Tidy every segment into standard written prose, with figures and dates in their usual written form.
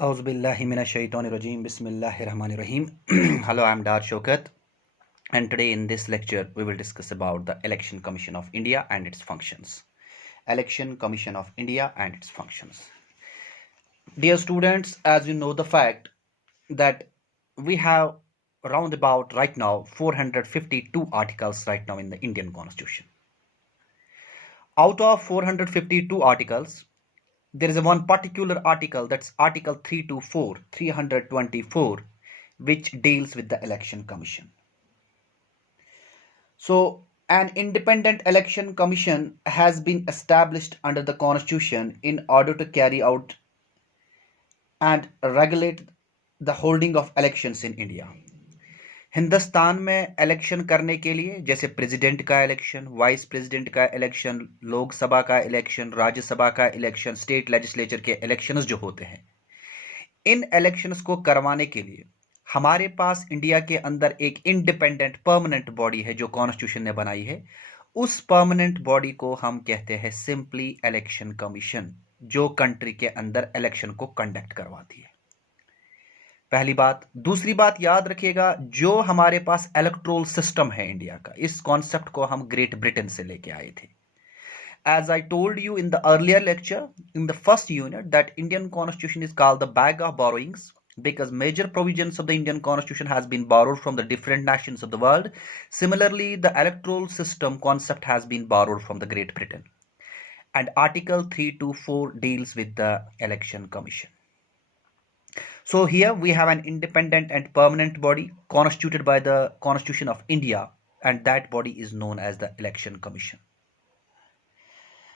Auzubillahiminash-shaytanir-rajim. Bismillahir-rahmanir-rahim. Hello, I'm Dar Shokat, and today in this lecture we will discuss about the Election Commission of India and its functions. Election Commission of India and its functions. Dear students, as you know the fact that we have around about right now 452 articles right now in the Indian Constitution. Out of 452 articles, there is a one particular article, that's Article 324, which deals with the Election Commission. So, an independent election commission has been established under the Constitution in order to carry out and regulate the holding of elections in India. Hindustan में election करने के लिए जैसे president का election, vice president का election, Lok Sabha का election, Rajya Sabha का election, state legislature के इलेक्शंस जो होते हैं, इन इलेक्शंस को करवाने के लिए हमारे पास इंडिया के अंदर एक इंडिपेंडेंट परमानेंट बॉडी है जो कॉन्स्टिट्यूशन ने बनाई है. उस परमानेंट बॉडी को हम कहते हैं सिंपली इलेक्शन कमीशन, जो कंट्री के अंदर इलेक्शन को कंडक्ट करवाती है. पहली बात. दूसरी बात याद रखिएगा, जो हमारे पास इलेक्टोरल सिस्टम है इंडिया का, इस कॉन्सेप्ट को हम ग्रेट ब्रिटेन से लेके आए थे. As I told you in the earlier lecture, in the first unit, that Indian Constitution is called the bag of borrowings because major provisions of the Indian Constitution has been borrowed from the different nations of the world. Similarly, the electoral system concept has been borrowed from the Great Britain. And Article 324 deals with the Election Commission. So here we have an independent and permanent body constituted by the Constitution of India, and that body is known as the Election Commission.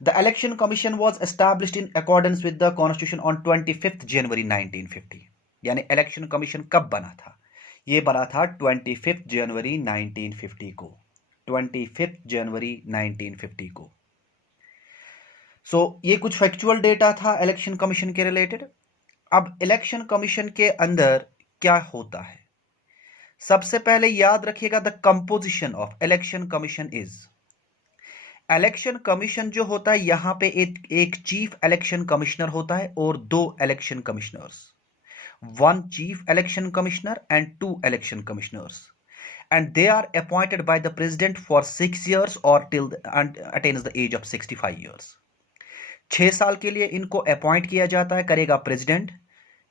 The Election Commission was established in accordance with the Constitution on 25th January 1950. यानी election commission कब बना था? ये बना था 25th जनवरी 1950 को. 25th जनवरी 1950 को. सो ये कुछ फैक्चुअल डेटा था इलेक्शन कमीशन के रिलेटेड. अब इलेक्शन कमीशन के अंदर क्या होता है? सबसे पहले याद रखिएगा, the composition of election commission is, election commission जो होता है यहां पे एक चीफ इलेक्शन कमिश्नर होता है और दो election commissioners. One chief election commissioner and two election commissioners, and they are appointed by the president for 6 years और till attains the age of 65 years. 6 साल के लिए इनको अपॉइंट किया जाता है, करेगा प्रेसिडेंट,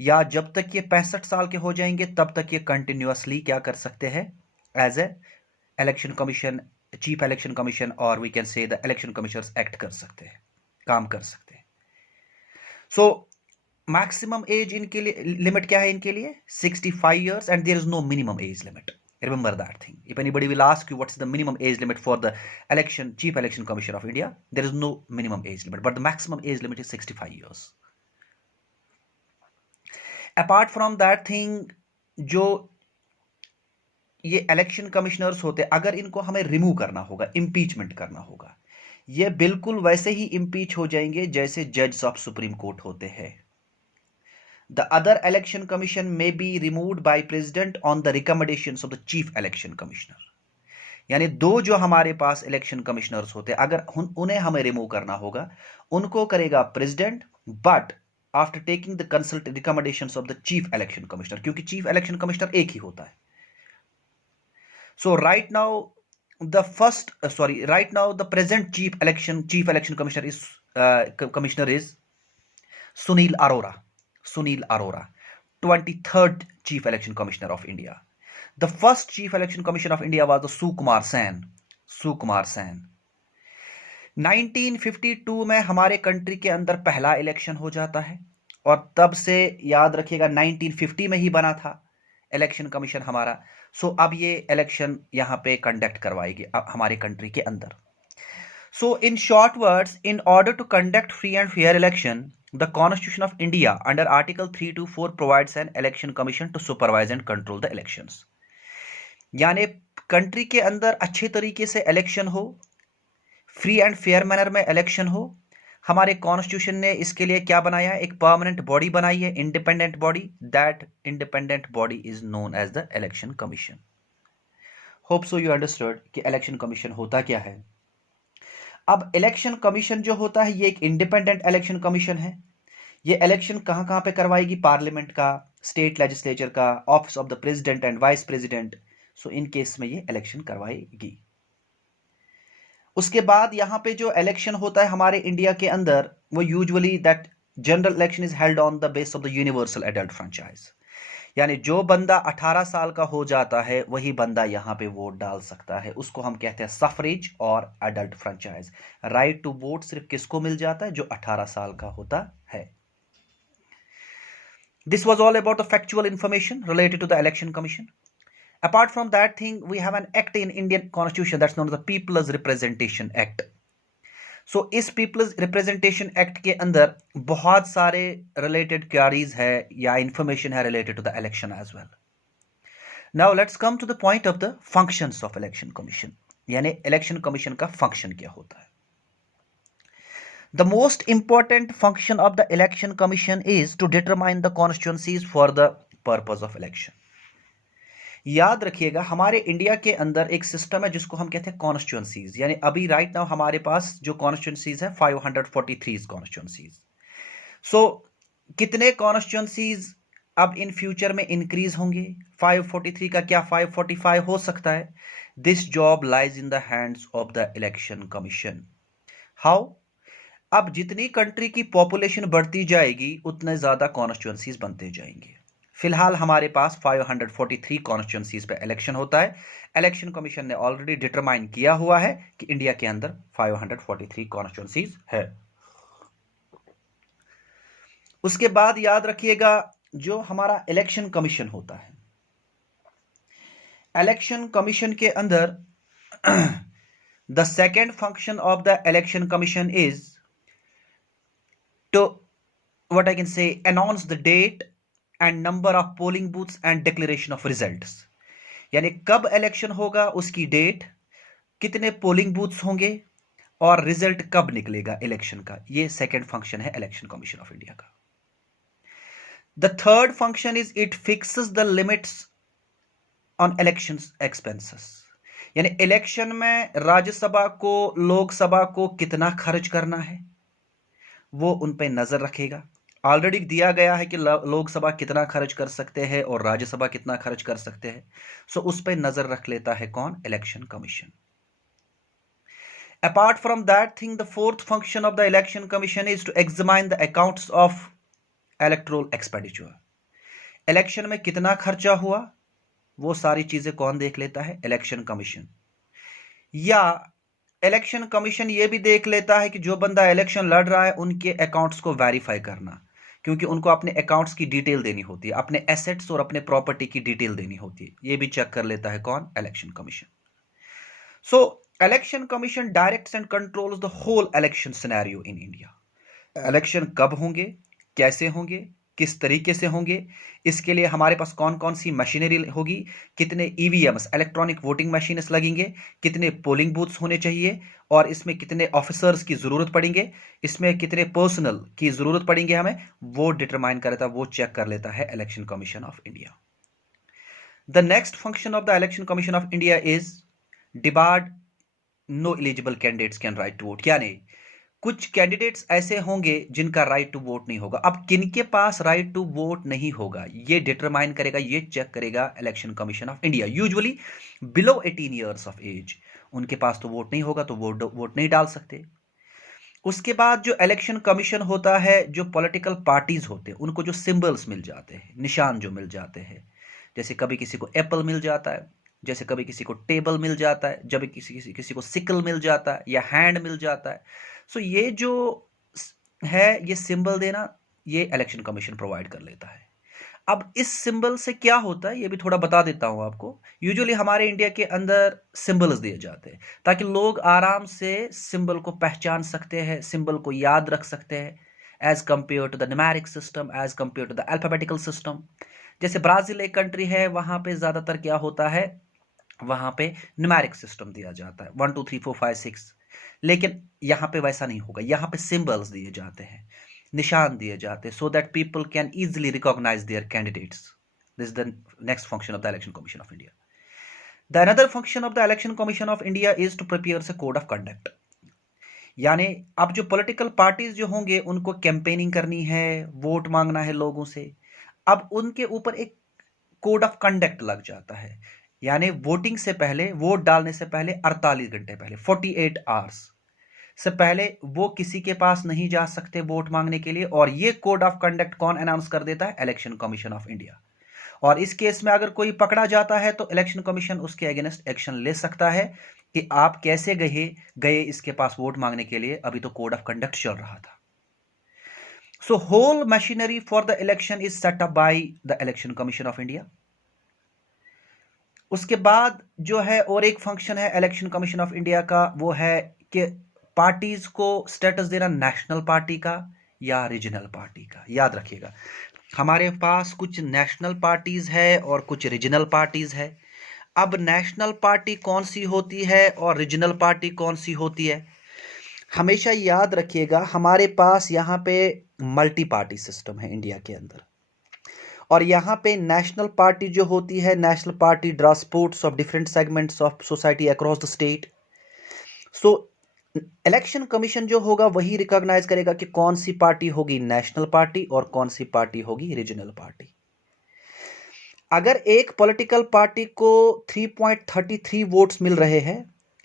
या जब तक ये 65 साल के हो जाएंगे तब तक ये कंटिन्यूअसली क्या कर सकते हैं, as a election commission, chief election commission, और we can say the election commissioners act कर सकते हैं, काम कर सकते हैं. सो मैक्सिमम एज इनके लिए, लिमिट क्या है इनके लिए, 65 years, and there is no minimum age limit. Remember that thing. If anybody will ask you what's the minimum age limit for the Chief Election Commission of India, there is no minimum age limit, but the maximum age limit is 65 years. Apart from that thing, जो ये election commissioners होते, अगर इनको हमें remove करना होगा, impeachment करना होगा, ये बिल्कुल वैसे ही इम्पीच हो जाएंगे जैसे जज ऑफ सुप्रीम कोर्ट होते हैं. The other election commission may be removed by president on the recommendations of the chief election commissioner. यानी दो जो हमारे पास इलेक्शन कमिश्नर्स होते हैं, अगर उन्हें हमें रिमूव करना होगा, उनको करेगा president, but after taking the consult recommendations of the chief election commissioner, क्योंकि चीफ इलेक्शन कमिश्नर एक ही होता है. So right now the present chief election commissioner is Sunil Arora, 23rd Chief Election Commissioner of India. The first Chief Election Commissioner of India was the Sukumar Sen. 1952 में हमारे country के अंदर पहला इलेक्शन हो जाता है, और तब से याद रखिएगा 1950 में ही बना था इलेक्शन कमीशन हमारा. सो अब ये इलेक्शन यहाँ पे कंडक्ट करवाएगी हमारे कंट्री के अंदर. So in short words, in order to conduct free and fair election, the Constitution of India under Article 324 provides an election commission to supervise and control the elections. यानी country के अंदर अच्छे तरीके से इलेक्शन हो, free and fair manner में election हो, हमारे कॉन्स्टिट्यूशन ने इसके लिए क्या बनाया है, एक परमानेंट बॉडी बनाई है, independent body. That independent body is known as the election commission. Hope so you understood कि इलेक्शन कमीशन होता क्या है. अब इलेक्शन कमीशन जो होता है ये एक इंडिपेंडेंट इलेक्शन कमीशन है. ये इलेक्शन कहाँ कहाँ पे करवाएगी? पार्लियामेंट का, स्टेट लेजिस्लेचर का, office of the president and vice president. So in case में ये इलेक्शन करवाएगी। उसके बाद यहाँ पे जो इलेक्शन होता है हमारे इंडिया के अंदर, वो usually that general election is held on the base of the universal adult franchise. यानी जो बंदा 18 साल का हो जाता है वही बंदा यहाँ पे वोट डाल सकता है। उसको हम कहते हैं सफरेज और adult franchise. Right to vote सिर्फ किसको मिल जाता है? जो 18 साल का होता है। This was all about the factual information related to the election commission. Apart from that thing, we have an act in Indian Constitution that's known as the People's Representation Act. So इस People's Representation Act के अंदर बहुत सारे related queries है या information है related to the election as well. Now let's come to the point of the functions of Election Commission. यानी Election Commission का function क्या होता है? The most important function of the Election Commission is to determine the constituencies for the purpose of election. याद रखिएगा हमारे India के अंदर एक सिस्टम है जिसको हम कहते हैं कॉन्स्टिट्यूंसीज। यानी अभी राइट नाउ हमारे पास जो कॉन्स्टिट्यूंसीज है 543 कॉन्स्टिट्यूंसीज। सो कितने कॉन्स्टिट्यूंसीज अब इन फ्यूचर में इंक्रीज होंगे? 543 का क्या 545 हो सकता है? This job lies in the hands of the election commission. How? अब जितनी कंट्री की पॉपुलेशन बढ़ती जाएगी उतने ज्यादा कॉन्स्टिट्यूंसीज बनते जाएंगे। फिलहाल हमारे पास 543 कॉन्स्टिट्यूंसीज पे इलेक्शन होता है। इलेक्शन कमीशन ने ऑलरेडी डिटरमाइन किया हुआ है कि इंडिया के अंदर 543 कॉन्स्टिट्यूंसीज है। उसके बाद याद रखिएगा जो हमारा इलेक्शन कमीशन होता है, इलेक्शन कमीशन के अंदर the second function of the election commission is to what I can say announce the date and number of polling booths and declaration of results. यानी कब इलेक्शन होगा उसकी डेट, कितने polling booths होंगे और result कब निकलेगा इलेक्शन का। ये सेकंड फंक्शन है इलेक्शन कमीशन ऑफ इंडिया का। The third function is it fixes the limits on election expenses. यानी इलेक्शन में राज्यसभा को, लोकसभा को कितना खर्च करना है वो उन पे नजर रखेगा। ऑलरेडी दिया गया है कि लोकसभा कितना खर्च कर सकते हैं और राज्यसभा कितना खर्च कर सकते हैं। सो उस पर नजर रख लेता है कौन? Election commission. Apart from that thing the fourth function of the election commission is to examine the accounts of electoral expenditure. Election में कितना खर्चा हुआ वो सारी चीजें कौन देख लेता है? Election commission. या इलेक्शन कमीशन ये भी देख लेता है कि जो बंदा इलेक्शन लड़ रहा है उनके अकाउंट्स को वेरीफाई करना, क्योंकि उनको अपने अकाउंट्स की डिटेल देनी होती है, अपने एसेट्स और अपने प्रॉपर्टी की डिटेल देनी होती है। ये भी चेक कर लेता है कौन? Election commission. So election commission directs and controls the whole election scenario in India. Election कब होंगे, कैसे होंगे, किस तरीके से होंगे, इसके लिए हमारे पास कौन कौन सी मशीनरी होगी, कितने ईवीएम्स इलेक्ट्रॉनिक वोटिंग मशीन्स लगेंगे, कितने पोलिंग बूथ्स होने चाहिए और इसमें कितने ऑफिसर्स की जरूरत पड़ेंगे, इसमें कितने पर्सनल की जरूरत पड़ेंगे हमें, वो डिटरमाइन करता है, वो चेक कर लेता है election commission of India. The next function of the election commission of India is debarred no eligible candidates can right to vote. यानी कुछ कैंडिडेट्स ऐसे होंगे जिनका राइट टू वोट नहीं होगा। अब किनके पास राइट टू वोट नहीं होगा ये डिटरमाइन करेगा, ये चेक करेगा election commission of India. Usually below 18 years of age, उनके पास तो वोट नहीं होगा तो वोट नहीं डाल सकते। उसके बाद जो इलेक्शन कमीशन होता है, जो पॉलिटिकल पार्टीज होते हैं उनको जो सिंबल्स मिल जाते हैं, निशान जो मिल जाते हैं, जैसे कभी किसी को एप्पल मिल जाता है, जैसे कभी किसी को टेबल मिल जाता है, जब किसी को सिकल मिल जाता है या हैंड मिल जाता है। सो ये जो है ये सिंबल देना ये इलेक्शन कमीशन प्रोवाइड कर लेता है। अब इस सिंबल से क्या होता है ये भी थोड़ा बता देता हूं आपको। यूजुअली हमारे इंडिया के अंदर सिंबल्स दिए जाते हैं ताकि लोग आराम से सिंबल को पहचान सकते हैं, सिंबल को याद रख सकते हैं, as compare to the numeric system, as compare to the alphabetical system. जैसे ब्राजील एक कंट्री है, वहां पे ज्यादातर क्या होता है, वहां पे न्यूमेरिक सिस्टम दिया जाता है 1 2 3 4 5 6, लेकिन यहां पे वैसा नहीं होगा। यहां पे सिंबल्स दिए जाते हैं, निशान दिए जाते हैं, so that people can easily recognize their candidates. This is the next function of the Election Commission of India. The another function of the Election Commission of India is to prepare a code of conduct. यानी अब जो political parties जो होंगे उनको campaigning करनी है, vote मांगना है लोगों से। अब उनके ऊपर एक कोड ऑफ कंडक्ट लग जाता है, यानी वोटिंग से पहले, वोट डालने से पहले 48 घंटे पहले, 48 आवर्स से पहले वो किसी के पास नहीं जा सकते वोट मांगने के लिए। और ये कोड ऑफ कंडक्ट कौन अनाउंस कर देता है? Election commission of India. और इस केस में अगर कोई पकड़ा जाता है तो इलेक्शन कमीशन उसके अगेंस्ट एक्शन ले सकता है कि आप कैसे गए गए इसके पास वोट मांगने के लिए, अभी तो कोड ऑफ कंडक्ट चल रहा था। So whole machinery for the election is set up by the election commission of India. उसके बाद जो है और एक फंक्शन है इलेक्शन कमीशन ऑफ इंडिया का, वो है कि पार्टीज को स्टेटस देना नेशनल पार्टी का या रीजनल पार्टी का। याद रखिएगा, हमारे पास कुछ नेशनल पार्टीज है और कुछ रीजनल पार्टीज है। अब नेशनल पार्टी कौन सी होती है और रीजनल पार्टी कौन सी होती है, हमेशा याद रखिएगा। हमारे पास यहाँ पे मल्टी पार्टी सिस्टम है इंडिया के अंदर, और यहाँ पे नेशनल पार्टी जो होती है, national party draw supports of different segments of society across the state. So election commission जो होगा वही रिकॉग्नाइज करेगा कि कौन सी पार्टी होगी नेशनल पार्टी और कौन सी पार्टी होगी रीजनल पार्टी। अगर एक पॉलिटिकल पार्टी को 3.33 वोट्स मिल रहे हैं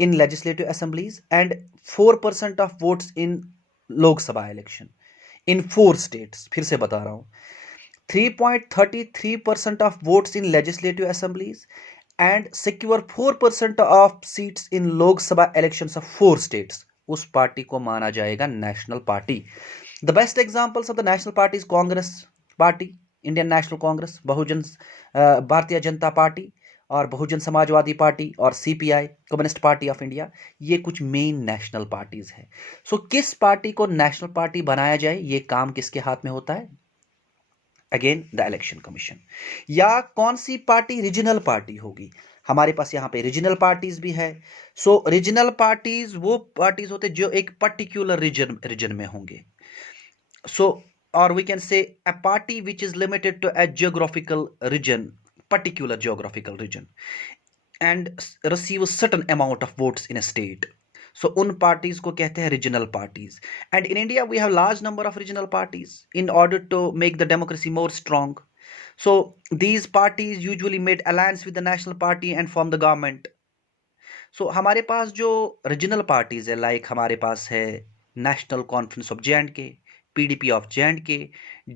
in legislative assemblies and 4% of votes in Lok Sabha election in 4 states, फिर से बता रहा हूं, 3.33% of votes in legislative assemblies and secure 4% of seats in Lok Sabha elections of 4 states, उस पार्टी को माना जाएगा national party. The best examples of the national parties Congress party, Indian National Congress, Bahujan Bharatiya Janata party और Bahujan Samajwadi party और CPI communist party of India. ये कुछ main national parties हैं। सो किस पार्टी को नेशनल पार्टी बनाया जाए, ये काम किसके हाथ में होता है? Again the election commission. या कौन सी पार्टी रीजनल पार्टी होगी, हमारे पास यहाँ पे रीजनल पार्टीज भी है। सो रीजनल पार्टीज वो पार्टीज होते जो एक पर्टिकुलर रीजन में होंगे। सो और we can say a party which is limited to a geographical region, particular geographical region and receive a certain amount of votes in a state. So उन parties को कहते हैं regional parties. And in India we have large number of regional parties in order to make the democracy more strong. So these parties usually made alliance with the national party and form the government. So हमारे पास जो regional parties है, like हमारे पास है National Conference of J&K, PDP of J&K,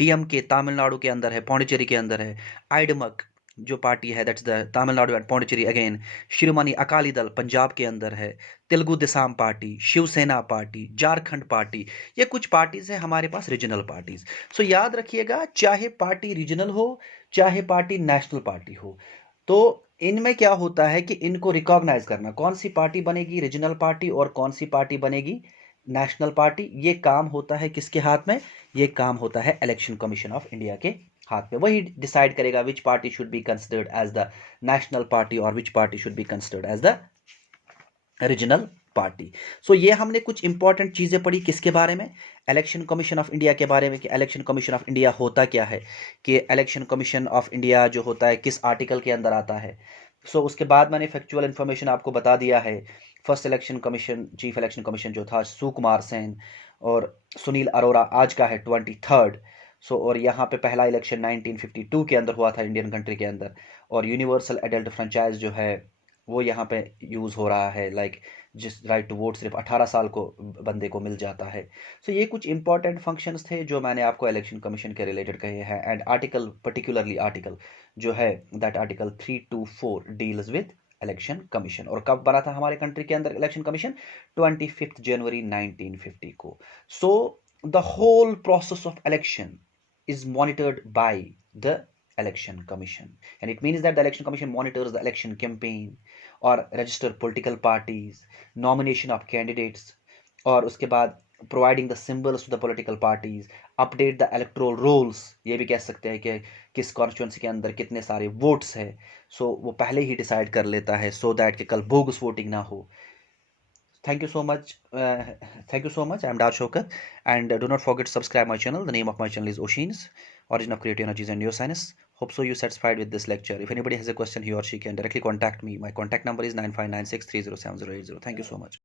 DMK Tamil Nadu के अंदर है, पौंडीचेरी के अंदर है, आइडमक जो पार्टी है that's the Tamil Nadu and Pondicherry again, Shiromani Akali Dal Punjab के अंदर है, Telugu Desam party, Shiv Sena party, Jharkhand party. ये कुछ पार्टीज है हमारे पास रीजनल पार्टीज। सो याद रखिएगा, चाहे पार्टी रीजनल हो चाहे पार्टी नेशनल पार्टी हो, तो इनमें क्या होता है कि इनको रिकॉग्नाइज करना, कौन सी पार्टी बनेगी रीजनल पार्टी और कौन सी पार्टी बनेगी नेशनल पार्टी, ये काम होता है किसके हाथ में? ये काम होता है इलेक्शन कमीशन ऑफ इंडिया के हाथ में। वही डिसाइड करेगा which party should be considered as the national party और which party should be considered as the regional party. So ये हमने कुछ इंपॉर्टेंट चीजें पढ़ी किसके बारे में? इलेक्शन कमीशन ऑफ इंडिया के बारे में, कि इलेक्शन कमीशन ऑफ इंडिया होता क्या है, कि इलेक्शन कमीशन ऑफ इंडिया जो होता है किस आर्टिकल के अंदर आता है। सो उसके बाद मैंने फैक्चुअल इन्फॉर्मेशन आपको बता दिया है। First election commission, chief election commission जो था सुकुमार सेन, और सुनील अरोरा आज का है 23rd। सो और यहाँ पे पहला इलेक्शन 1952 के अंदर हुआ था इंडियन कंट्री के अंदर, और यूनिवर्सल एडल्ट फ्रेंचाइज जो है वो यहाँ पे यूज़ हो रहा है, लाइक जिस राइट टू वोट सिर्फ 18 साल को बंदे को मिल जाता है। सो ये कुछ इंपॉर्टेंट फंक्शंस थे जो मैंने आपको इलेक्शन कमीशन के रिलेटेड कहे हैं। एंड आर्टिकल, पर्टिकुलरली आर्टिकल जो है that article 324 deals with election commission. और कब बना था हमारे कंट्री के अंदर इलेक्शन कमीशन? 25 जनवरी 1950 को। So the whole process of election is monitored by the election commission, and it means that the election commission monitors the election campaign or register political parties, nomination of candidates, और उसके बाद providing the symbols to the political parties, update the electoral rolls, ये भी कह सकते हैं कि किस कॉन्स्टिट्यूंसी के अंदर कितने सारे वोट्स है। सो वो पहले ही डिसाइड कर लेता है सो दैट कि कल बोगस वोटिंग ना हो। Thank you so much. Thank you so much. I'm Dad Shokat, and do not forget to subscribe my channel. The name of my channel is Oceans, Origin of Creative Energies and Neuroscience. Hope so you satisfied with this lecture. If anybody has a question, he or she can directly contact me. My contact number is 9596307080. Thank you so much.